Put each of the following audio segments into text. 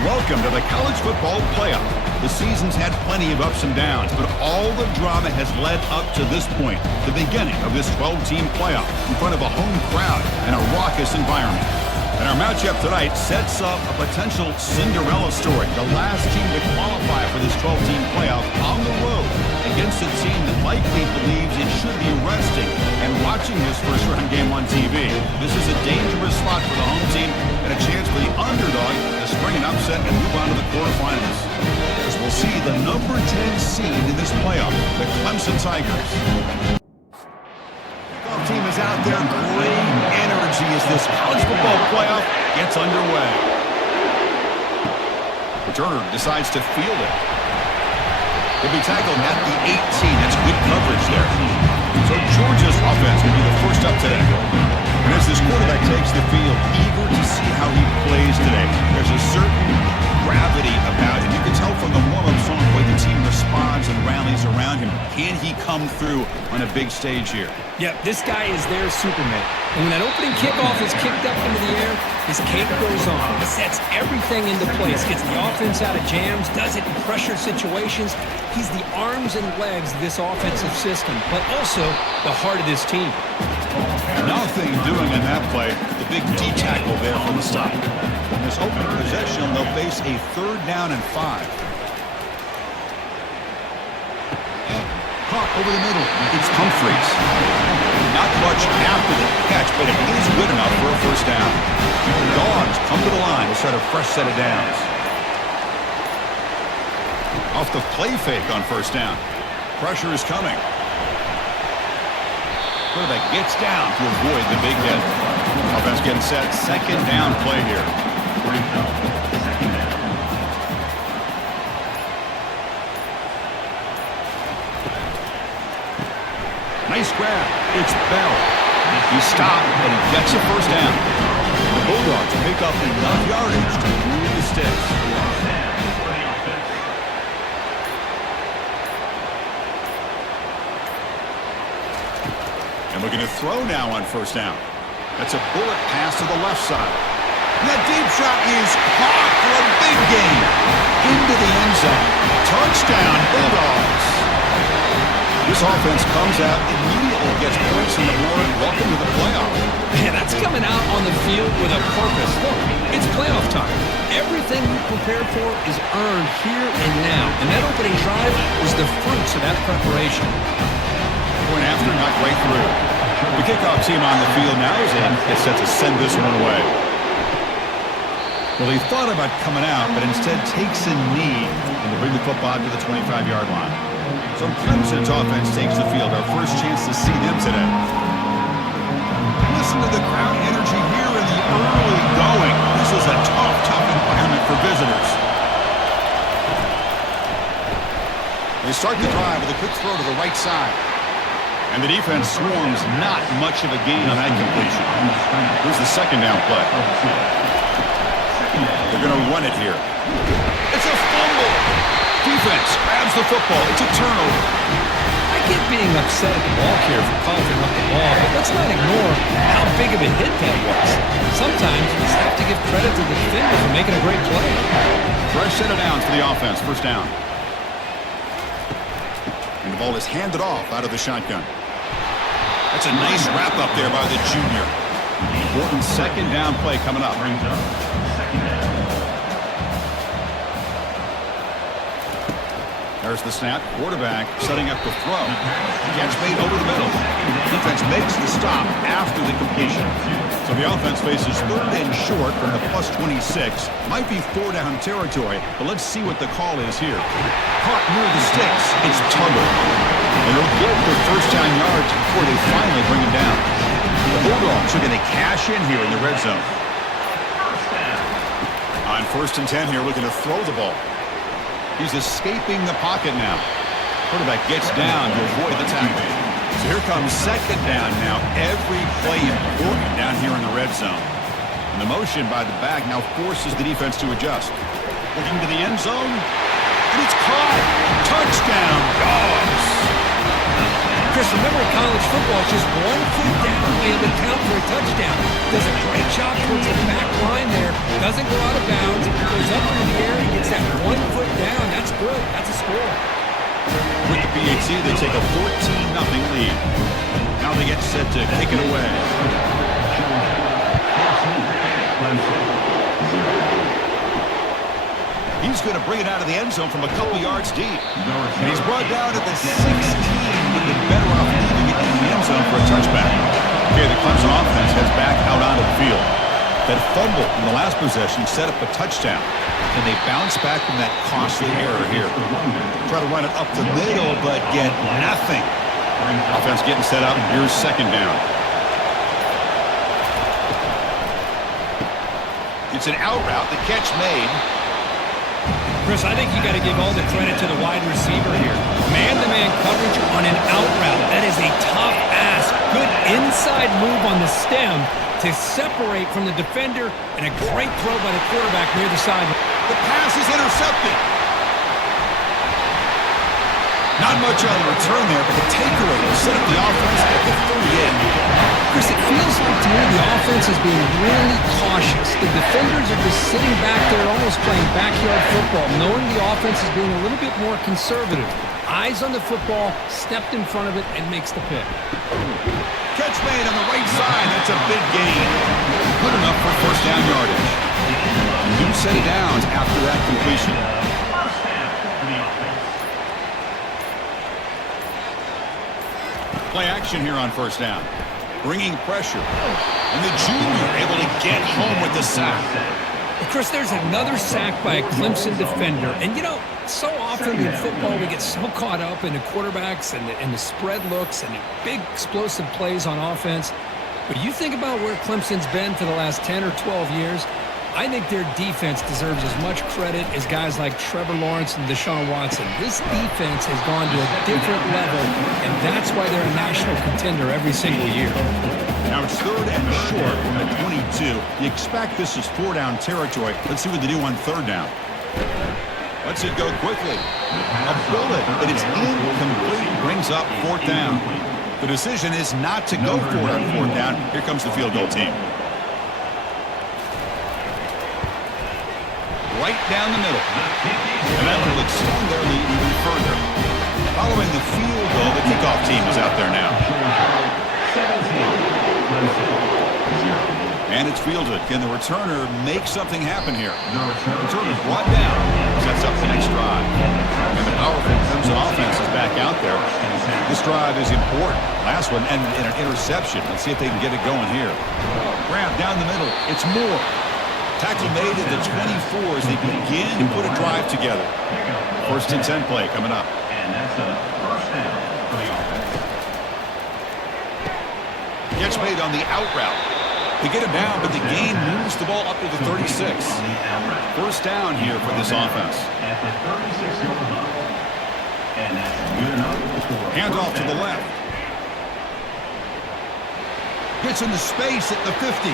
Welcome to the college football playoff. The season's had plenty of ups and downs, but all the drama has led up to this point, the beginning of this 12-team playoff in front of a home crowd and a raucous environment. And our matchup tonight sets up a potential Cinderella story, the last team to qualify for this 12-team playoff on the road against a team that likely believes it should be resting and watching this first-round game on TV. This is a dangerous spot for the home team and a chance for the underdog to spring an upset and move on to the quarterfinals. As we'll see the number 10 seed in this playoff, the Clemson Tigers. Kickoff team is out there. Great energy as this college football playoff gets underway. Returner decides to field it. He'll be tackled at the 18. That's good coverage there. So Georgia's offense will be the first up today. And as this quarterback takes the field, eager to see how he plays today. There's a certain gravity about him. You can tell from the warm-up song the way the team responds and rallies around him. Can he come through on a big stage here? Yep, this guy is their Superman. And when that opening kickoff is kicked up into the air, his cape goes on. He sets everything into place, gets the offense out of jams, does it in pressure situations. He's the arms and legs of this offensive system, but also the heart of this team. Nothing doing in that play. The big D tackle there from the stop. In this opening possession, they'll face a 3rd down and 5. Caught over the middle. It's Humphreys. Not much after the catch, but it is good enough for a first down. The Dogs come to the line to start a fresh set of downs. Off the play fake on first down. Pressure is coming. Quarterback gets down to avoid the big hit. Offense getting set. 2nd down play here. Nice grab. It's Bell. He stopped and he gets a first down. The Bulldogs pick up enough yardage to move the sticks. And looking to throw now on first down. That's a bullet pass to the left side. And that deep shot is caught for a big gain. Into the end zone. Touchdown, Bulldogs. This offense comes out, immediately gets points on the board. Welcome to the playoff. Man, that's coming out on the field with a purpose. Look, it's playoff time. Everything you prepared for is earned here and now. And that opening drive was the fruits of that preparation. Point after, not quite through. The kickoff team on the field now is in. It's set to send this one away. Well, he thought about coming out, but instead takes a knee and to bring the football to the 25-yard line. So Clemson's offense takes the field. Our first chance to see them today. Listen to the crowd energy here in the early going. This is a tough environment for visitors. They start the drive with a quick throw to the right side. And the defense swarms, not much of a gain on that completion. Here's the 2nd down play. They're going to run it here. It's a fumble. Defense grabs the football. It's a turnover. I get being upset at the ball carrier for coughing up the ball, but let's not ignore how big of a hit that was. Sometimes you just have to give credit to the defender for making a great play. Fresh set of downs for the offense. First down. And the ball is handed off out of the shotgun. That's a nice wrap up there by the junior. Important 2nd down play coming up. There's the snap. Quarterback setting up the throw. Catch made over the middle. Defense makes the stop after the completion. So the offense faces 3rd and short from the +26. Might be 4-down territory, but let's see what the call is here. Caught near the sticks. It's Tugger. And they'll get their first down yards before they finally bring him down. The Bulldogs are going to cash in here in the red zone. On 1st and 10 here, looking to throw the ball. He's escaping the pocket now. Quarterback gets down to avoid the tackle. So here comes 2nd down now. Every play important down here in the red zone. And the motion by the back now forces the defense to adjust. Looking to the end zone. And it's caught. Touchdown, Dogs. Chris, remember college football, just 1 foot down to be able to count for a touchdown. Does a great job towards the back line there. Doesn't go out of bounds. Goes up in the 1 foot down. That's good. That's a score. With the PAT, they take a 14-0 lead. Now they get set to kick it away. He's going to bring it out of the end zone from a couple yards deep. And he's brought down at the 16. Would have been better off leaving it in the end zone for a touchback. Okay, the Clemson offense heads back out onto the field. That fumble in the last possession set up a touchdown. And they bounce back from that costly error here. Try to run it up the middle, but get nothing. Offense getting set up. Here's second down. It's an out route. The catch made. Chris, I think you got to give all the credit to the wide receiver here. Man-to-man coverage on an out route. That is a tough ask. Good inside move on the stem to separate from the defender, and a great throw by the quarterback near the sideline. The pass is intercepted. Not much on the return there, but the takeaway will set up the offense at the 38. Chris, it feels like to me the offense is being really cautious. The defenders are just sitting back there almost playing backyard football, knowing the offense is being a little bit more conservative. Eyes on the football, stepped in front of it, and makes the pick. Catch made on the right side. That's a big gain. Good enough for first down yardage. New set of downs after that completion. Play action here on first down. Bringing pressure. And the junior able to get home with the sack. Well, Chris, there's another sack by a Clemson defender. And, you know, so often in football we get so caught up in the quarterbacks and the spread looks and the big explosive plays on offense. But you think about where Clemson's been for the last 10 or 12 years, I think their defense deserves as much credit as guys like Trevor Lawrence and Deshaun Watson. This defense has gone to a different level, and that's why they're a national contender every single year. Now it's third and short from the 22. You expect this is four-down territory. Let's see what they do on third down. Lets it go quickly. A bullet, but it's incomplete. Brings up fourth down. The decision is not to go for it on fourth down. Here comes the field goal team. Right down the middle. And that will extend their lead even further. Following the field goal, the kickoff team is out there now. And it's fielded. Can the returner make something happen here? The returner brought down. Sets up the next drive. And the powerful Clemson offense is back out there. This drive is important. Last one ended in an interception. Let's see if they can get it going here. Grab down the middle. It's Moore. Tackle made at the 24 as they begin to put a drive together. First and 10 play coming up. And that's a first down for the offense. Catch made on the out route. They get him down, but the gain moves the ball up to the 36. First down here for this offense. At the 36-yard line. And that's good enough. Handoff to the left. Gets into space at the 50.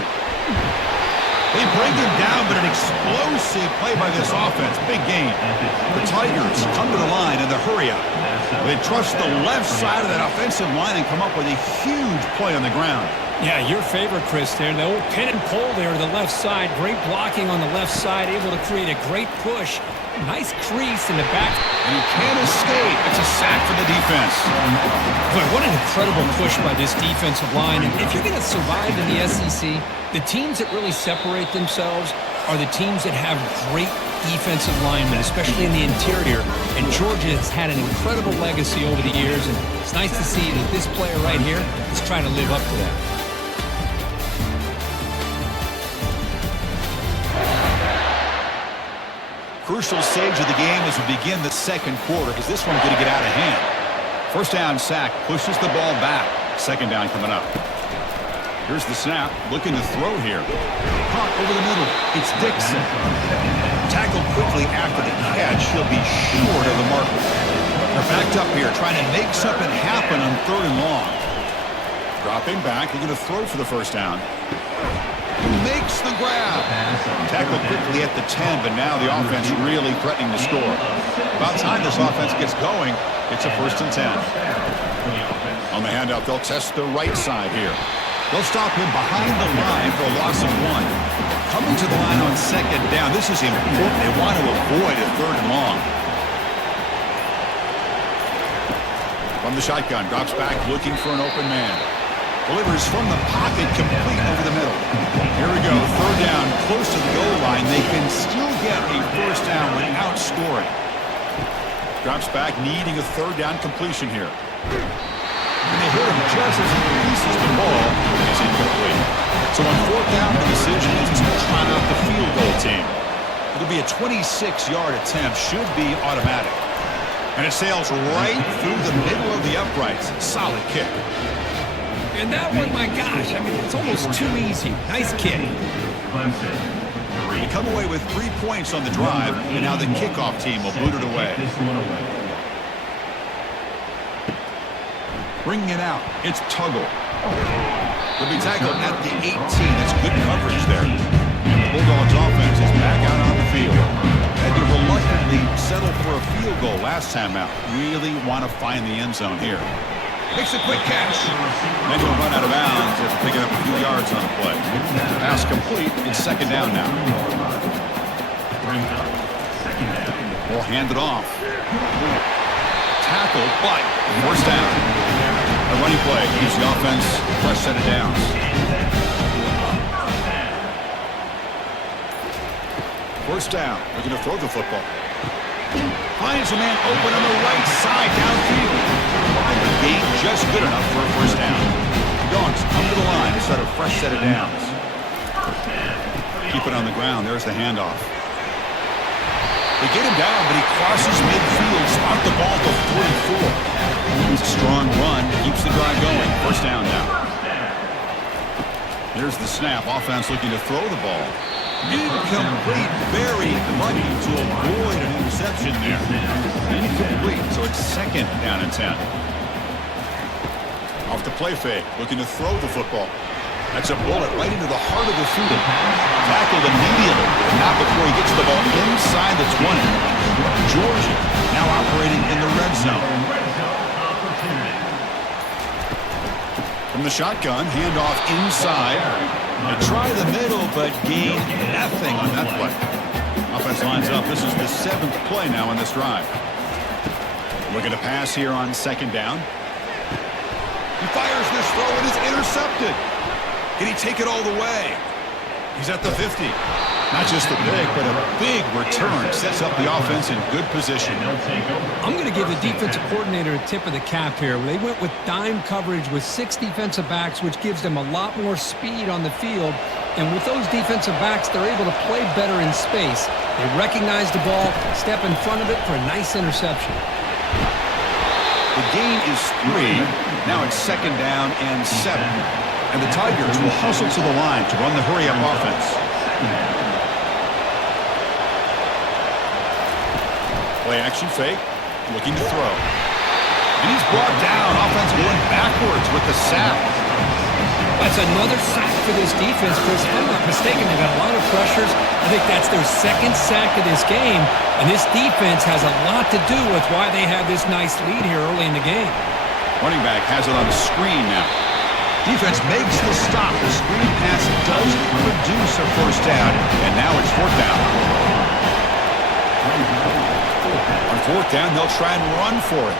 They bring him down, but an explosive play by this offense. Big game. The Tigers come to the line in the hurry up. They trust the left side of that offensive line and come up with a huge play on the ground. Yeah, your favorite, Chris, there. The old pin and pull there to the left side. Great blocking on the left side, able to create a great push. Nice crease in the back. And he can't escape. It's a sack for the defense. Boy, what an incredible push by this defensive line. And if you're going to survive in the SEC, the teams that really separate themselves are the teams that have great defensive linemen, especially in the interior. And Georgia has had an incredible legacy over the years, and it's nice to see that this player right here is trying to live up to that. Crucial stage of the game as we begin the second quarter, because this one's going to get out of hand. First down sack, pushes the ball back. Second down coming up. Here's the snap, looking to throw here. Caught over the middle. It's Dixon. Tackled quickly after the catch. He'll be short of the marker. They're backed up here, trying to make something happen on third and long. Dropping back, they're going to throw for the first down. Makes the grab. Tackled quickly at the 10, but now the offense really threatening to score. About time this offense gets going, it's a first and 10. On the handout, they'll test the right side here. They'll stop him behind the line for a loss of 1. Coming to the line on second down, this is important. They want to avoid a 3rd and long. From the shotgun, drops back looking for an open man. Delivers from the pocket, complete over the middle. Here we go, 3rd down, close to the goal line. They can still get a 1st down without scoring. Drops back, needing a 3rd down completion here. And they hit him just as he releases the ball, and it's incomplete. So on 4th down, the decision is to try out the field goal team. It'll be a 26-yard attempt, should be automatic. And it sails right through the middle of the uprights. Solid kick. And that one, my gosh, I mean, it's almost too easy. Nice kick. Clemson. They come away with 3 points on the drive, and now the kickoff team will boot it away. Bringing it out, it's Tuggle. He'll be tackled at the 18. That's good coverage there. And the Bulldogs offense is back out on the field. Had to reluctantly settle for a field goal last time out. Really want to find the end zone here. Makes a quick catch. Then he'll run out of bounds after picking up a few yards on the play. Pass complete. It's 2nd down now. We'll hand it off. Tackle, but 1st down. A running play keeps the offense fresh set of downs. First down, looking to throw the football. Finds a man open on the right side downfield. And the gain just good enough for a 1st down. The Dogs come to the line to set a fresh set of downs. Keep it on the ground. There's the handoff. They get him down, but he crosses midfield, spot the ball to 44. It's a strong run, keeps the drive going. 1st down now. Here's the snap. Offense looking to throw the ball. Incomplete. Very lucky to avoid an interception there. Incomplete, so it's 2nd down and 10. Off the play fake, looking to throw the football. That's a bullet right into the heart of the field. Tackled immediately, but not before he gets the ball inside the 20. Georgia now operating in the red zone. From the shotgun, handoff inside. They try the middle, but gain nothing on that play. Offense lines up. This is the 7th play now on this drive. Looking to pass here on 2nd down. He fires this throw and is intercepted. Can he take it all the way? He's at the 50. Not just a pick, but a big return. Sets up the offense in good position. I'm going to give the defensive coordinator a tip of the cap here. They went with dime coverage with 6 defensive backs, which gives them a lot more speed on the field. And with those defensive backs, they're able to play better in space. They recognize the ball, step in front of it for a nice interception. The gain is 3. Now it's 2nd down and 7. And the Tigers will hustle to the line to run the hurry-up offense. Play action fake, looking to throw. And he's brought down. Offense going backwards with the sack. That's another sack for this defense, Chris. If I'm not mistaken, they've got a lot of pressures. I think that's their 2nd sack of this game. And this defense has a lot to do with why they have this nice lead here early in the game. Running back has it on the screen now. Defense makes the stop. The screen pass does produce a 1st down. And now it's 4th down. On 4th down, they'll try and run for it.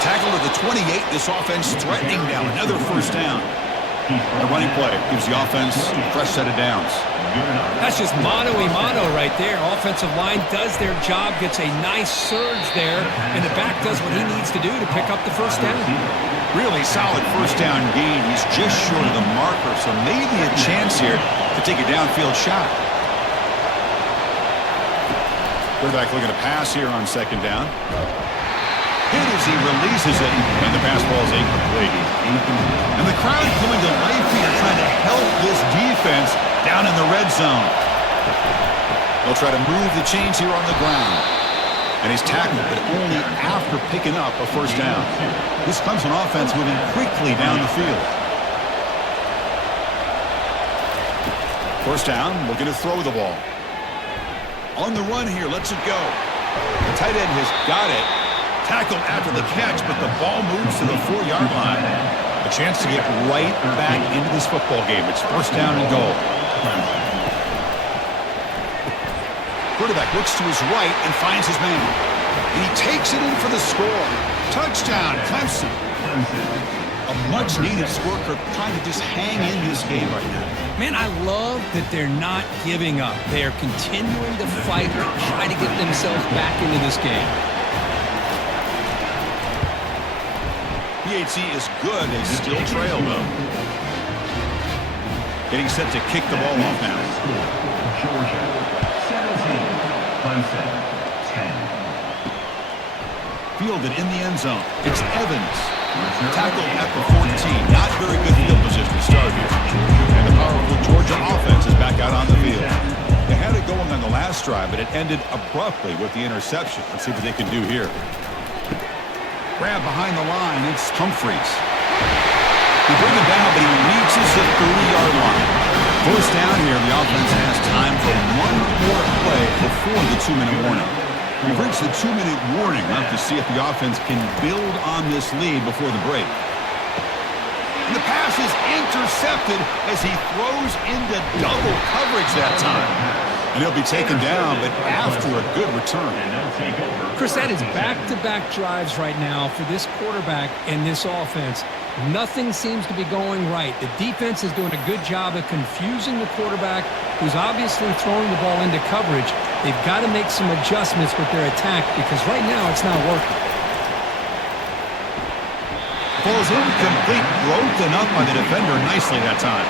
Tackled at the 28. This offense threatening now. Another 1st down. The running play gives the offense a fresh set of downs. That's just motto-y-motto right there. Offensive line does their job, gets a nice surge there, and the back does what he needs to do to pick up the 1st down. Really solid 1st down gain. He's just short of the marker, so maybe a chance here to take a downfield shot. Quarterback looking to pass here on 2nd down. Hit as he releases it, and the pass ball is incomplete. And the crowd coming to life here, trying to help this defense down in the red zone. They'll try to move the chains here on the ground. And he's tackled, but only after picking up a 1st down. This Clemson offense moving quickly down the field. 1st down, looking to throw the ball. On the run here, lets it go. The tight end has got it. Tackled after the catch, but the ball moves to the 4-yard line. A chance to get right back into this football game. It's first down and goal. Quarterback looks to his right and finds his man. And he takes it in for the score. Touchdown, Clemson. A much-needed score trying to just hang in this game right now. Man, I love that they're not giving up. They are continuing to fight and try to get themselves back into this game. PAT is good. They still trail, though. Getting set to kick the ball off now. Georgia, 17. Clemson, 10. Fielded in the end zone. It's Evans. Tackled at the 14. Not very good field position to start here. And the powerful Georgia offense is back out on the field. They had it going on the last drive, but it ended abruptly with the interception. Let's see what they can do here. Grab behind the line. It's Humphreys. They bring him down, but he reaches the 30-yard line. First down here, the offense has time for one more play before the 2-minute warning. We've reached the 2-minute warning. We'll have to see if the offense can build on this lead before the break. And the pass is intercepted as he throws into double coverage that time. And he'll be taken down, but after a good return. Chris, that is back-to-back drives right now for this quarterback and this offense. Nothing seems to be going right. The defense is doing a good job of confusing the quarterback, who's obviously throwing the ball into coverage. They've got to make some adjustments with their attack because right now it's not working. Ball's incomplete, broken up by the defender nicely that time.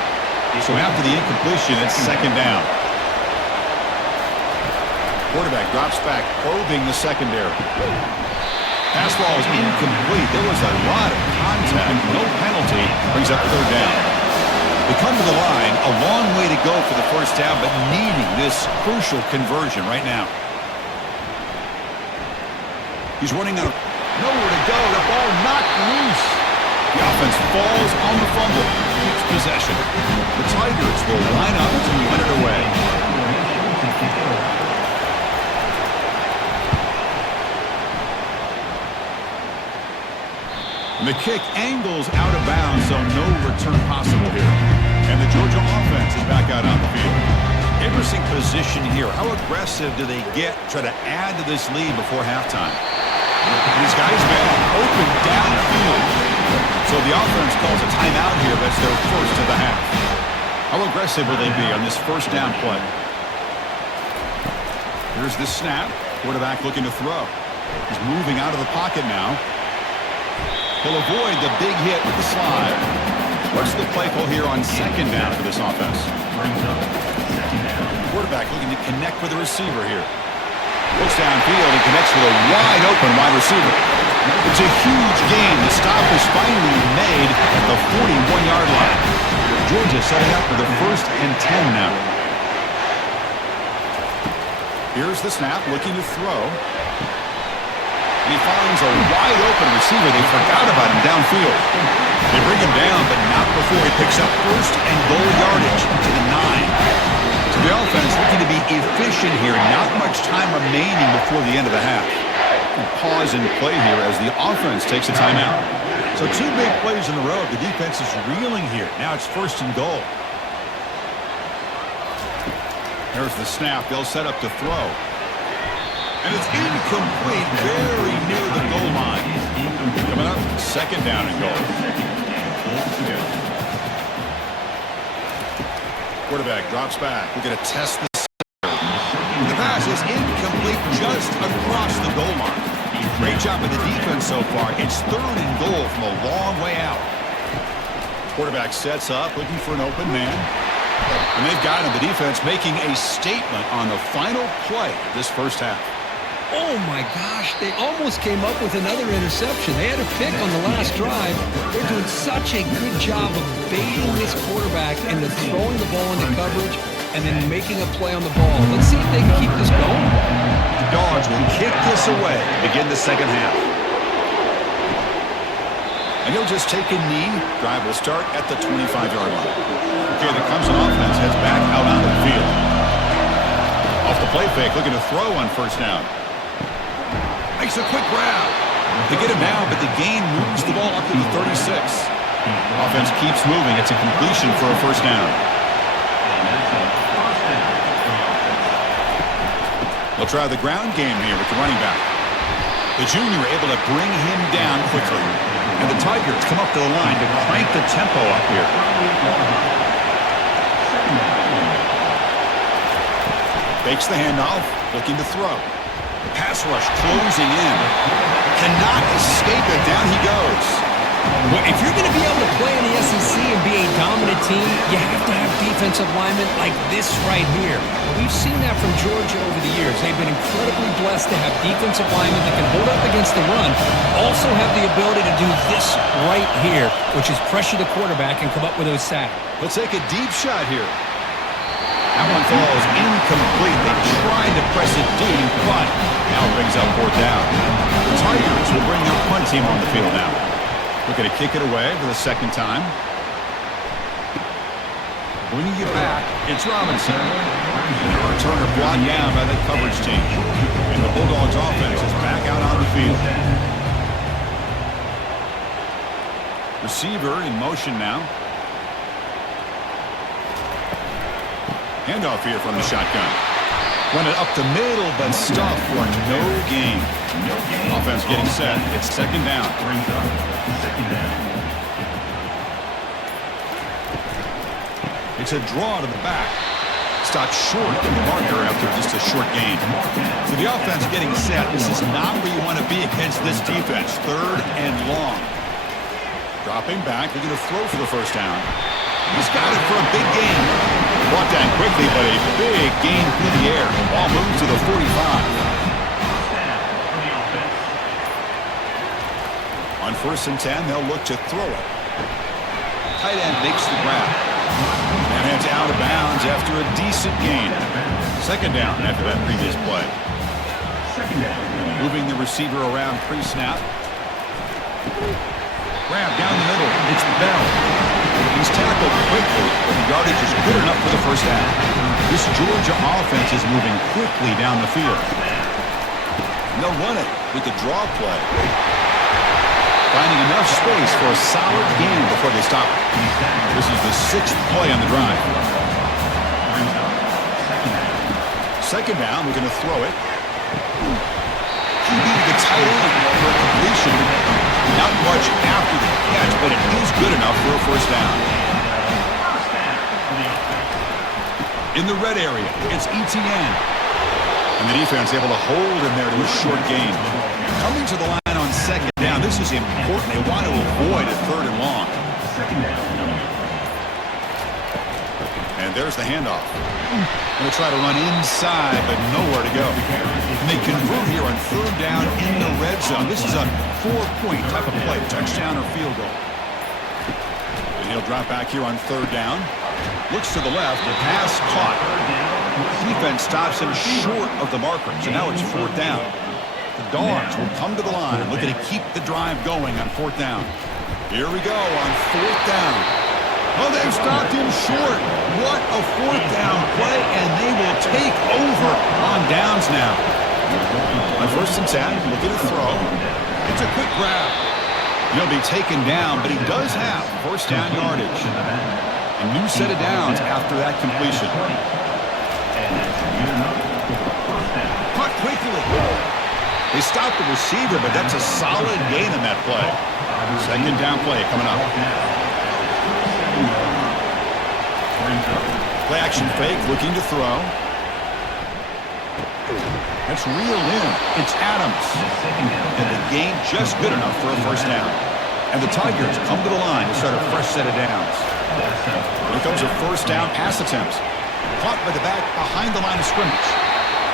So after the incompletion, it's second down. Quarterback drops back, probing the secondary. Pass ball is incomplete. There was a lot of contact. No penalty. Brings up third down. They come to the line. A long way to go for the first down, but needing this crucial conversion right now. He's running out of nowhere to go. The ball knocked loose. The offense falls on the fumble. Keeps possession. The Tigers will line up to win it away. And the kick angles out of bounds, so no return possible here. And the Georgia offense is back out on the field. Interesting position here. How aggressive do they get to try to add to this lead before halftime? These guys man open downfield. So the offense calls a timeout here. That's their first of the half. How aggressive will they be on this first down play? Here's the snap. Quarterback looking to throw. He's moving out of the pocket now. He'll avoid the big hit with the slide. What's the play call here on second down for this offense? Quarterback looking to connect with the receiver here. Looks downfield and connects with a wide open wide receiver. It's a huge gain. The stop is finally made at the 41-yard line. Georgia setting up for the 1st and 10 now. Here's the snap, looking to throw. He finds a wide-open receiver. They forgot about him downfield. They bring him down, but not before he picks up first and goal yardage to the 9. So the offense looking to be efficient here. Not much time remaining before the end of the half. Pause and play here as the offense takes a timeout. So 2 big plays in a row. The defense is reeling here. Now it's first and goal. There's the snap. They'll set up to throw. And it's incomplete, very near the goal line. Coming up, second down and goal. Quarterback drops back. We're going to test this. The pass is incomplete just across the goal line. Great job by the defense so far. It's third and goal from a long way out. Quarterback sets up, looking for an open man. And they've got him, the defense, making a statement on the final play of this first half. Oh, my gosh. They almost came up with another interception. They had a pick on the last drive. They're doing such a good job of baiting this quarterback and then throwing the ball into coverage and then making a play on the ball. Let's see if they can keep this going. The Dogs will kick this away to begin the second half. And he'll just take a knee. Drive will start at the 25-yard line. Okay, the Clemson offense heads back out on the field. Off the play fake, looking to throw on first down. Makes a quick grab. They get him down, but the gain moves the ball up to the 36. Offense keeps moving. It's a completion for a first down. They'll try the ground game here with the running back. The junior able to bring him down quickly. And the Tigers come up to the line to crank the tempo up here. Fakes the handoff, looking to throw. Pass rush closing in. Cannot escape it. Down he goes. Well, if you're going to be able to play in the SEC and be a dominant team, you have to have defensive linemen like this right here. We've seen that from Georgia over the years. They've been incredibly blessed to have defensive linemen that can hold up against the run, also have the ability to do this right here, which is pressure the quarterback and come up with a sack. They'll take a deep shot here. That one falls incomplete. They tried to press it deep, but now brings up fourth down. The Tigers will bring their punt team on the field now. Looking to kick it away for the second time. Bringing it back, it's Robinson. The returner brought down by that coverage team. And the Bulldogs offense is back out on the field. Receiver in motion now. Handoff here from the shotgun. Run it up the middle, but stuffed for no gain. Offense getting set. It's second down. It's a draw to the back. Stopped short of the marker after just a short gain. So the offense getting set. This is not where you want to be against this defense. Third and long. Dropping back. They're going to throw for the first down. He's got it for a big gain. Brought down quickly, but a big gain through the air. Ball moves to the 45. On 1st and 10, they'll look to throw it. Tight end makes the grab. And heads out of bounds after a decent gain. Second down after that previous play. Moving the receiver around pre-snap. Grab down the middle. It's Bell. He's tackled quickly, but the yardage is good enough for the first down. This Georgia offense is moving quickly down the field. And they'll run it with the draw play. Finding enough space for a solid gain before they stop it. This is the 6th play on the drive. Second down, we're going to throw it. He beat the tight end for a completion. Not much after the catch, but it is good enough for a first down. In the red area, it's Etienne. And the defense able to hold him there to a short gain. Coming to the line on second down. This is important. They want to avoid a third and long. And there's the handoff. Going to try to run inside, but nowhere to go. And they convert here on third down in the red zone. This is a 4-point type of play, touchdown or field goal. And he'll drop back here on third down. Looks to the left, the pass caught. Defense stops him short of the marker, so now it's fourth down. The Dogs will come to the line, looking to keep the drive going on fourth down. Here we go on fourth down. Oh, they've stopped him short. What a fourth down play, and they will take over on downs now. On 1st and 10, looking to throw. It's a quick grab. He'll be taken down, but he does have first down yardage. A new set of downs after that completion. Caught quickly. They stopped the receiver, but that's a solid gain in that play. Second down play coming up. Play action fake, looking to throw. That's reeled in. It's Adams. And the gain just good enough for a first down. And the Tigers come to the line to start a fresh set of downs. Here comes a first down pass attempt. Caught by the back behind the line of scrimmage.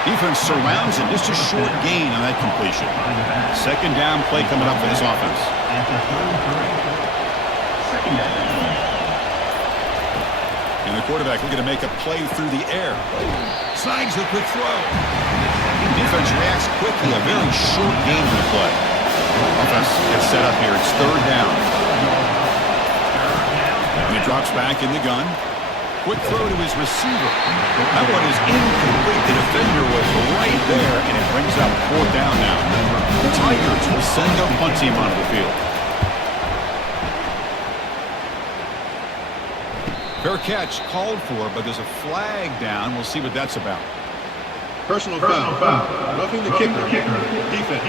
Defense surrounds him. Just a short gain on that completion. Second down play coming up for this offense. And the quarterback looking to make a play through the air. Snags the quick throw. Defense reacts quickly. A very short gain on the play. Offense gets set up here. It's third down. And he drops back in the gun. Quick throw to his receiver. That one is incomplete. The defender was right there, and it brings up fourth down now. The Tigers will send their punt team onto the field. Fair catch called for, but there's a flag down. We'll see what that's about. Personal foul. Roughing the kicker. Defense.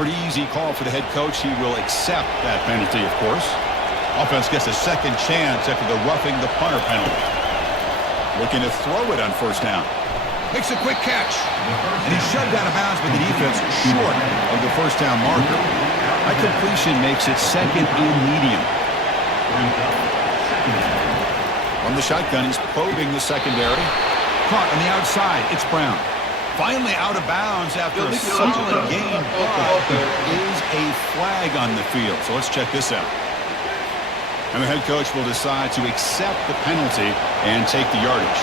Pretty easy call for the head coach. He will accept that penalty, of course. Offense gets a second chance after the roughing the punter penalty. Looking to throw it on first down. Makes a quick catch. And he's shoved out of bounds with the defense short of the first down marker. That completion makes it second and medium. From the shotgun, he's probing the secondary. Caught on the outside. It's Brown. Finally out of bounds after a solid game, but there is a flag on the field. So let's check this out. And the head coach will decide to accept the penalty and take the yardage.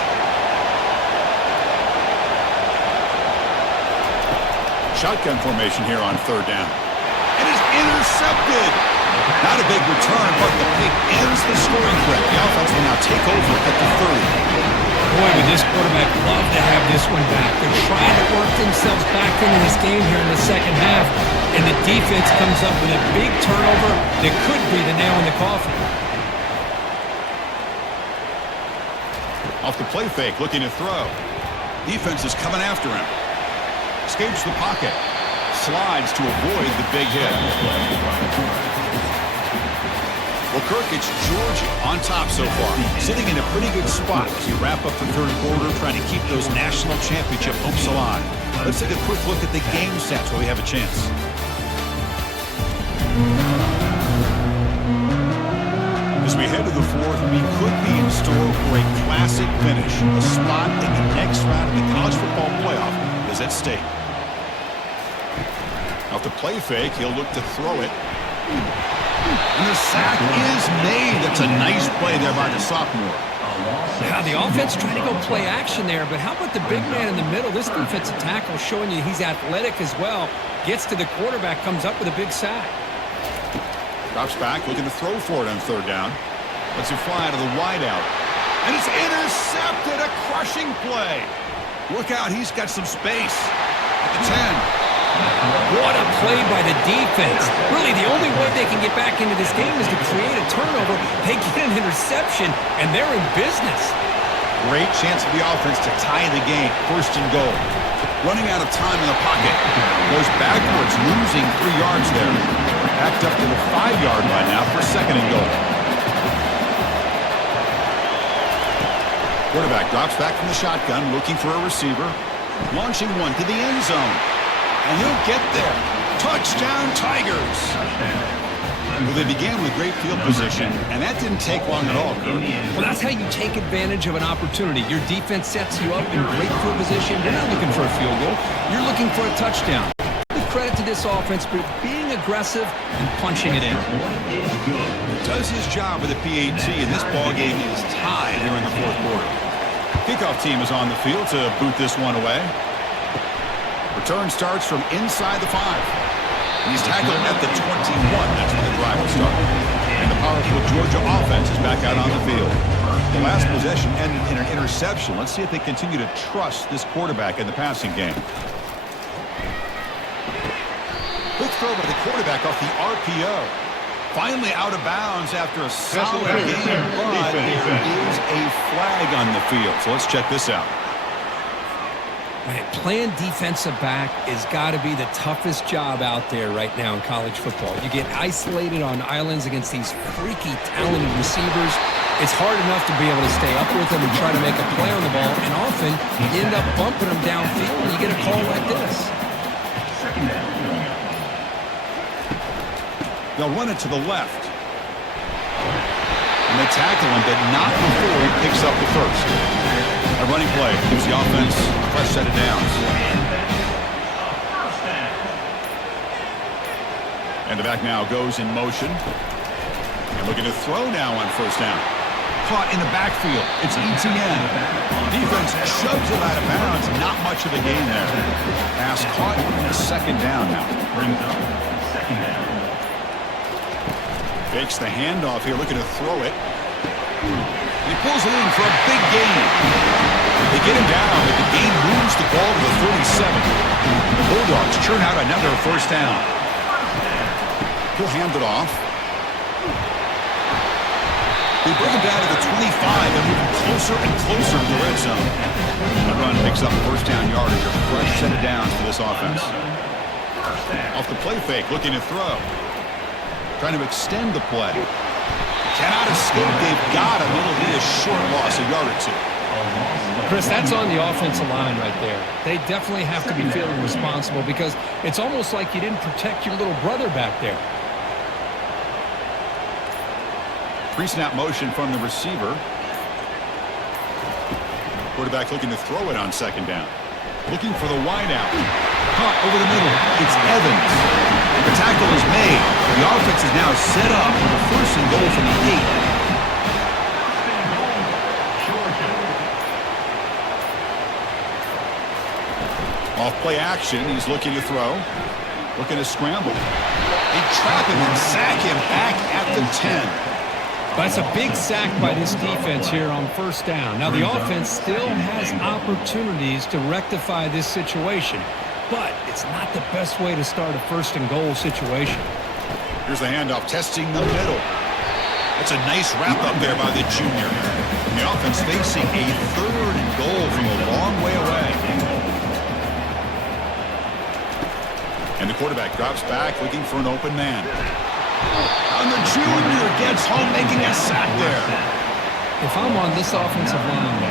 Shotgun formation here on third down. It is intercepted. Not a big return, but the pick ends the scoring threat. The offense will now take over at the 30. Boy, would this quarterback love to have this one back. They're trying to work themselves back into this game here in the second half, and the defense comes up with a big turnover that could be the nail in the coffin. Off the play fake, looking to throw. Defense is coming after him. Escapes the pocket. Slides to avoid the big hit. Well, Kirk, it's Georgia on top so far. Sitting in a pretty good spot as we wrap up the third quarter, trying to keep those national championship hopes alive. Let's take a quick look at the game stats while we have a chance. As we head to the fourth, we could be in store for a classic finish. A spot in the next round of the college football playoff is at stake. Off the play fake, he'll look to throw it. And the sack is made. That's a nice play there by the sophomore. Yeah, the offense trying to go play action there, but how about the big man in the middle? This defensive tackle showing you he's athletic as well. Gets to the quarterback, comes up with a big sack. Drops back, looking to throw for it on third down. Lets it fly to the wideout. And it's intercepted. A crushing play. Look out, he's got some space. At the 10. What a play by the defense. Really, the only way they can get back into this game is to create a turnover. They get an interception, and they're in business. Great chance for the offense to tie the game. First and goal. Running out of time in the pocket. Goes backwards, losing 3 yards there. Backed up to the 5-yard line now for second and goal. Quarterback drops back from the shotgun, looking for a receiver. Launching one to the end zone. And he'll get there. Touchdown, Tigers. Well, they began with great field position, and that didn't take long at all, Kurt. Well, that's how you take advantage of an opportunity. Your defense sets you up in great field position. You're not looking for a field goal. You're looking for a touchdown. Give credit to this offense for being aggressive and punching it in. It does his job with the PAT, and this ballgame is tied here in the fourth quarter. Kickoff team is on the field to boot this one away. Return starts from inside the 5. He's tackled at the 21. That's when the drive will start. And the powerful Georgia offense is back out on the field. The last possession ended in an interception. Let's see if they continue to trust this quarterback in the passing game. Quick throw by the quarterback off the RPO. Finally out of bounds after a solid game, but there is a flag on the field. So let's check this out. Man, playing defensive back has got to be the toughest job out there right now in college football. You get isolated on islands against these freaky, talented receivers. It's hard enough to be able to stay up with them and try to make a play on the ball, and often you end up bumping them downfield and you get a call like this. They'll run it to the left. And they tackle him, but not before he picks up the first. A running play gives the offense a fresh set of downs. And the back now goes in motion. And looking to throw now on first down. Caught in the backfield. It's ETN. Defense shoves it out of bounds. Not much of a gain there. Pass caught in a second down now. Fakes the handoff here, looking to throw it. He pulls it in for a big gain. They get him down, but the gain moves the ball to the 37. The Bulldogs churn out another first down. He'll hand it off. They bring him down to the 25 and move closer and closer to the red zone. The run picks up first down yardage, a fresh set of downs for this offense. Off the play fake, looking to throw. Trying to extend the play. Cannot escape. They've got him. It'll be a short loss, a yard or two. Chris, that's on the offensive line right there. They definitely have to be feeling responsible because it's almost like you didn't protect your little brother back there. Pre-snap motion from the receiver. Quarterback looking to throw it on second down. Looking for the wideout. Caught over the middle. It's Evans. The tackle is made. The offense is now set up with a first and goal from the 8. Off play action, he's looking to throw. Looking to scramble. They trap him and sack him back at the 10. That's a big sack by this defense here on first down. Now, the offense still has opportunities to rectify this situation, but it's not the best way to start a first and goal situation. Here's the handoff, testing the middle. That's a nice wrap up there by the junior. And the offense facing a third and goal from a long way away. And the quarterback drops back, looking for an open man. And the junior gets home, making a sack there. If I'm on this offensive line,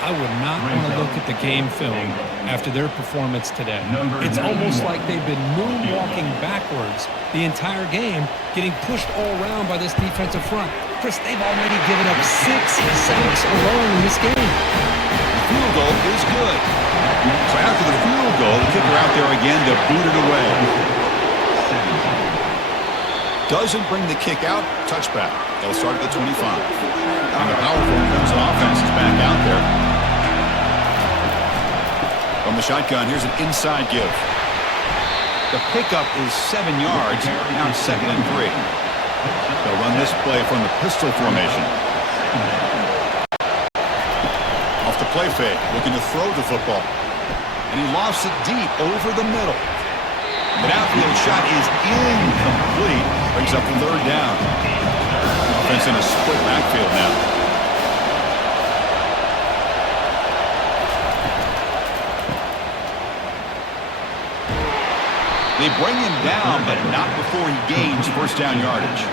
I would not want to look at the game film after their performance today. It's almost like they've been moonwalking backwards the entire game, getting pushed all around by this defensive front. Chris, they've already given up 6 sacks alone in this game. The field goal is good. So after the field goal, the kicker out there again to boot it away. Doesn't bring the kick out. Touchback. They'll start at the 25. And the powerful Clemson offense is back out there. From the shotgun, here's an inside give. The pickup is 7 yards. Now it's 2nd and 3. They'll run this play from the pistol formation. Off the play fake, looking to throw the football. And he lofts it deep over the middle. The outfield shot is incomplete. Brings up the 3rd down. Offense in a split backfield now. They bring him down, but not before he gains first down yardage.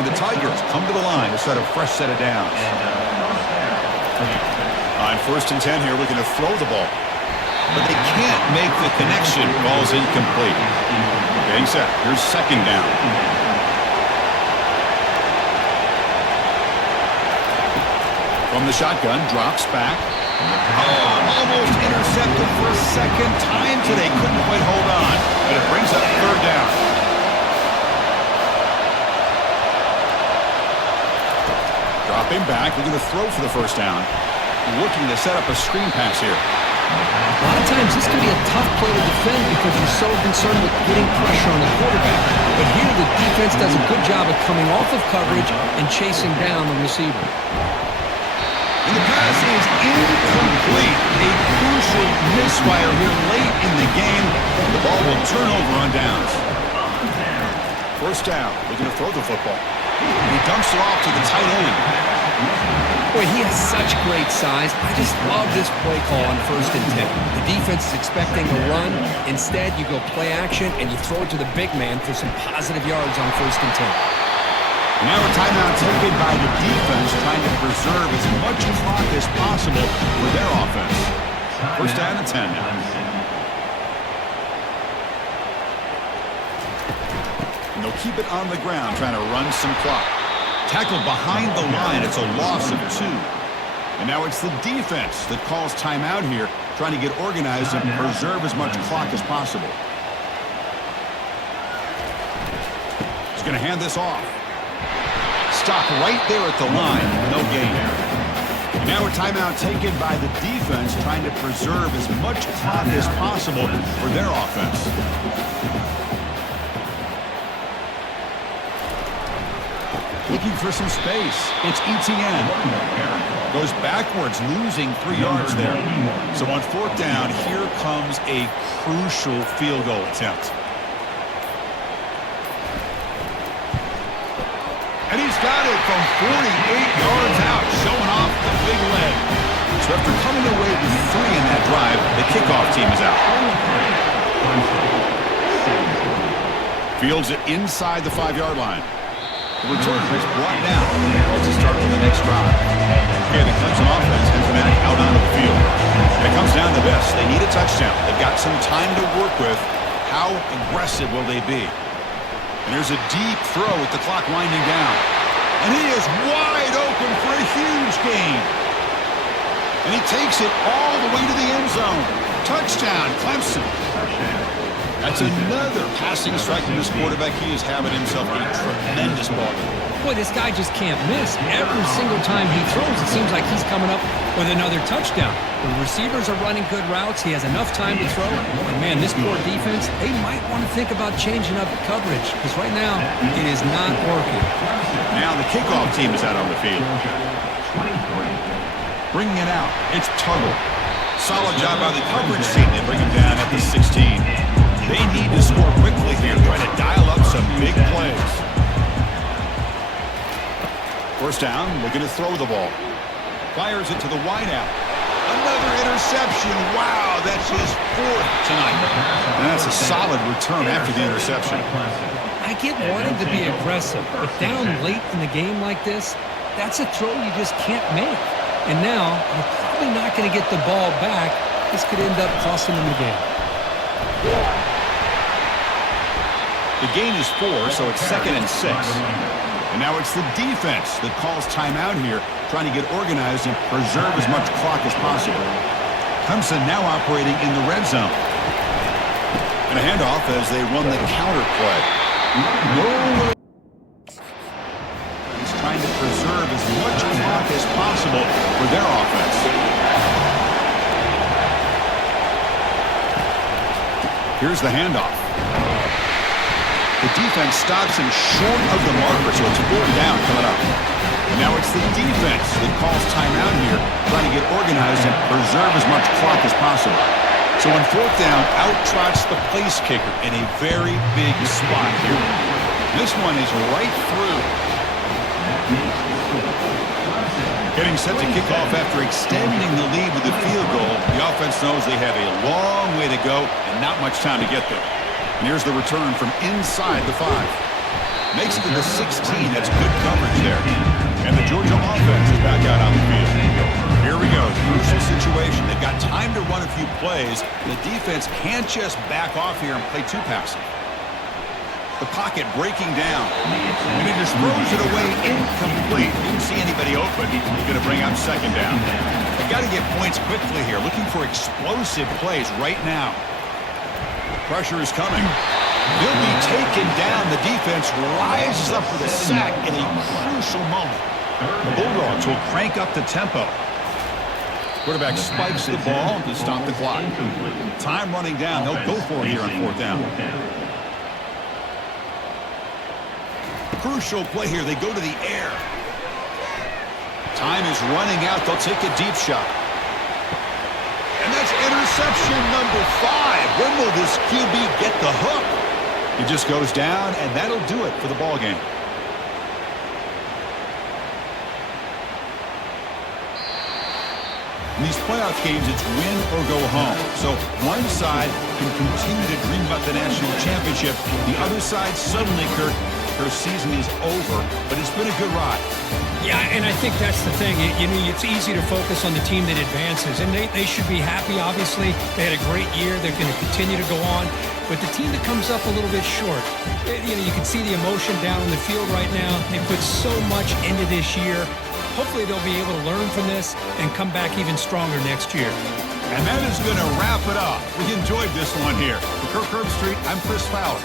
And the Tigers come to the line to set a fresh set of downs. On 1st and 10 here, looking to throw the ball. But they can't make the connection. Ball's incomplete. Getting set. Here's 2nd down. From the shotgun, drops back. Oh, almost intercepted for a second time today. Couldn't quite hold on. But it brings up 3rd down. Dropping back, looking to throw for the first down. Looking to set up a screen pass here. A lot of times this can be a tough play to defend because you're so concerned with getting pressure on the quarterback. But here the defense does a good job of coming off of coverage and chasing down the receiver. And the pass is incomplete. A crucial misfire here late in the game. The ball will turn over on downs. First down, looking to throw the football. And he dumps it off to the tight end. Boy, he has such great size. I just love this play call on 1st and 10. The defense is expecting a run. Instead, you go play action, and you throw it to the big man for some positive yards on 1st and 10. Now a timeout taken by the defense, trying to preserve as much clock as possible for their offense. First down and 10 now. And they'll keep it on the ground, trying to run some clock. Tackled behind the line. It's a loss of 2. And now it's the defense that calls timeout here, trying to get organized and preserve as much clock as possible. He's going to hand this off. Stop right there at the line. No gain. And now a timeout taken by the defense, trying to preserve as much clock as possible for their offense. Looking for some space. It's Etienne. Goes backwards, losing 3 yards there. So on 4th down, here comes a crucial field goal attempt. And he's got it from 48 yards out, showing off the big leg. So after coming away with 3 in that drive, the kickoff team is out. Fields it inside the 5-yard line. The return is brought down to start for the next drive. Okay, the Clemson offense heads back out onto the field. And it comes down to this. They need a touchdown. They've got some time to work with. How aggressive will they be? And there's a deep throw with the clock winding down. And he is wide open for a huge gain. And he takes it all the way to the end zone. Touchdown, Clemson. That's another passing strike from this quarterback. He is having himself a tremendous ball game. Boy, this guy just can't miss. Every single time he throws, it seems like he's coming up with another touchdown. The receivers are running good routes. He has enough time to throw. And, man, this poor defense, they might want to think about changing up coverage because right now it is not working. Now the kickoff team is out on the field. Bringing it out, it's Tuggle. Solid job by the coverage team. They bring him down at the 16. They need to score quickly here, trying to dial up some big plays. First down, looking to throw the ball. Fires it to the wideout. Another interception. Wow, that's his 4th tonight. And that's a solid return after the interception. I get wanting to be aggressive, but down late in the game like this, that's a throw you just can't make. And now, you're probably not going to get the ball back. This could end up costing them the game. The gain is 4, so it's 2nd and 6. And now it's the defense that calls timeout here, trying to get organized and preserve as much clock as possible. Clemson now operating in the red zone. And a handoff as they run the counter play. He's trying to preserve as much clock as possible for their offense. Here's the handoff. The defense stops him short of the marker, so it's 4th down coming up. And now it's the defense that calls timeout here, trying to get organized and preserve as much clock as possible. So on 4th down, out trots the place kicker in a very big spot here. This one is right through. Getting set to kick off after extending the lead with the field goal. The offense knows they have a long way to go and not much time to get there. And here's the return from inside the 5. Makes it to the 16. That's good coverage there. And the Georgia offense is back out on the field. Here we go. Crucial situation. They've got time to run a few plays. The defense can't just back off here and play too passive. The pocket breaking down. And he just throws it away incomplete. Didn't see anybody open. He's going to bring up 2nd down. They've got to get points quickly here. Looking for explosive plays right now. Pressure is coming. He'll be taken down. The defense rises up for the sack in a crucial moment. The Bulldogs will crank up the tempo. Quarterback spikes the ball to stop the clock. Time running down. They'll go for it here on 4th down. Crucial play here. They go to the air. Time is running out. They'll take a deep shot. And that's interception number 5. When will this QB get the hook? He just goes down, and that'll do it for the ball game. In these playoff games, it's win or go home. So one side can continue to dream about the national championship. The other side, suddenly, Kirk, her season is over, but it's been a good ride. Yeah, and I think that's the thing. It's easy to focus on the team that advances, and they should be happy, obviously. They had a great year. They're going to continue to go on. But the team that comes up a little bit short, you can see the emotion down on the field right now. They put so much into this year. Hopefully they'll be able to learn from this and come back even stronger next year. And that is going to wrap it up. We enjoyed this one here. For Kirk Herbstreit, I'm Chris Fowler.